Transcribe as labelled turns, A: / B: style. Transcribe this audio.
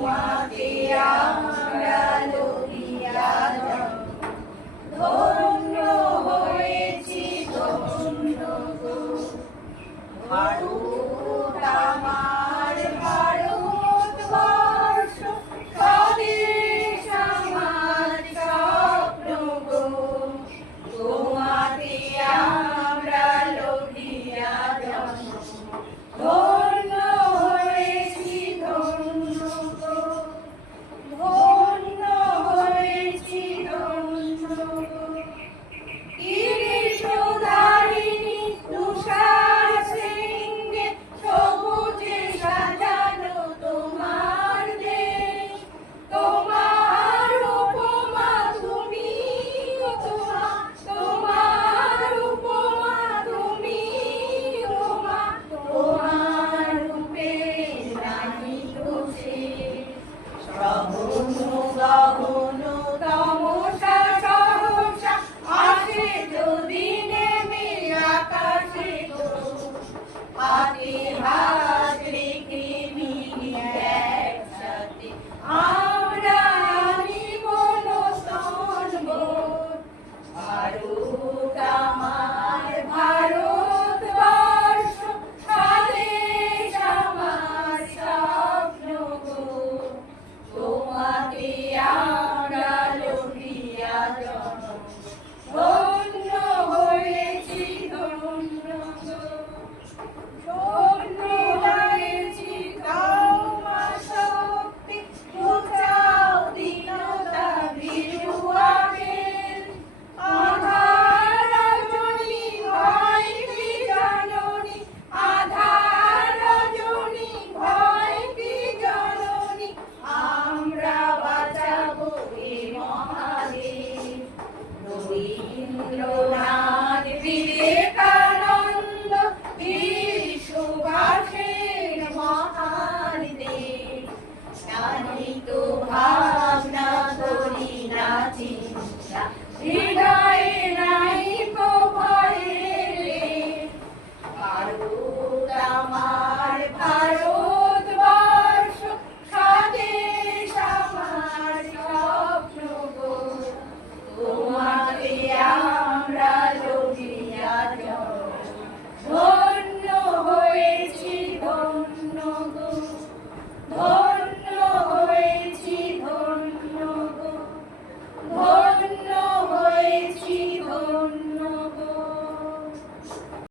A: Muhammadiyah. 意外違いない